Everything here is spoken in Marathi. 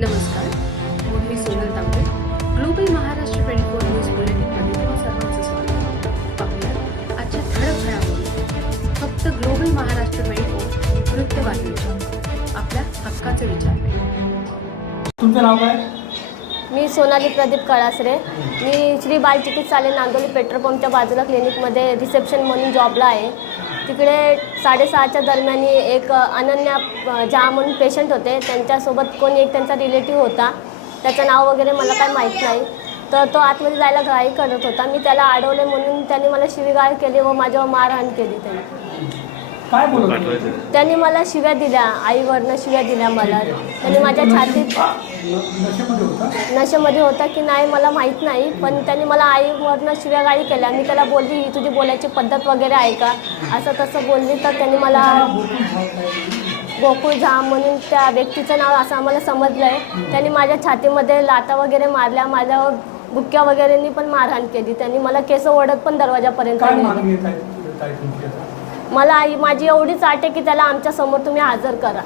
नमस्कार मी Sonal Tambe global Maharashtra twenty four news बुलेटिनमध्ये तुम्हा सर्वांचं स्वागत. पाहूया आजच्या ठळक घडामोडी. फक्त ग्लोबल महाराष्ट्र ट्वेंटी फोर वृत्तवाहिनीच्या आपल्या हक्काचे विचार. तुमचं नाव काय? मी सोनाली प्रदीप कळासरे. मी श्री बाल चिकित्सालय नांदोली पेट्रोल पंपच्या बाजूला क्लिनिकमध्ये रिसेप्शन म्हणून जॉबला आहे. तिकडे साडेसहाच्या दरम्यान एक अनन्या अ, झा म्हणून पेशंट होते. त्यांच्यासोबत कोणी एक त्यांचा रिलेटिव्ह होता. त्याचं नाव वगैरे मला काय माहीत नाही. तर तो आतमध्ये जायला घाई करत होता. मी त्याला अडवले म्हणून त्यांनी मला शिवीगाळ केली व माझ्यावर मारहाण केली त्यांनी. काय बोलत होते? त्यांनी मला शिव्या दिल्या आईवरनं शिव्या दिल्या मला. त्यांनी माझ्या छातीत नशेमध्ये होता? नशेमध्ये होता की नाही मला माहीत नाही पण त्यांनी मला आईवरनं शिव्यागाळी केल्या. मी त्याला बोलली ही तुझी बोलायची पद्धत वगैरे आहे का? असं तसं बोलली तर त्यांनी मला गोकुळ झा म्हणून त्या व्यक्तीचं नाव असं आम्हाला समजलं आहे त्यांनी माझ्या छातीमध्ये लाता वगैरे मारल्या माझ्यावर बुक्क्या वगैरेंनी पण मारहाण केली. त्यांनी मला केस ओढत पण दरवाजापर्यंत काय नेले. मागणी येत आहे ताई तुमची आता? मला आई माझी एवढीच आट आहे की त्याला आमच्यासमोर तुम्ही हजर करा.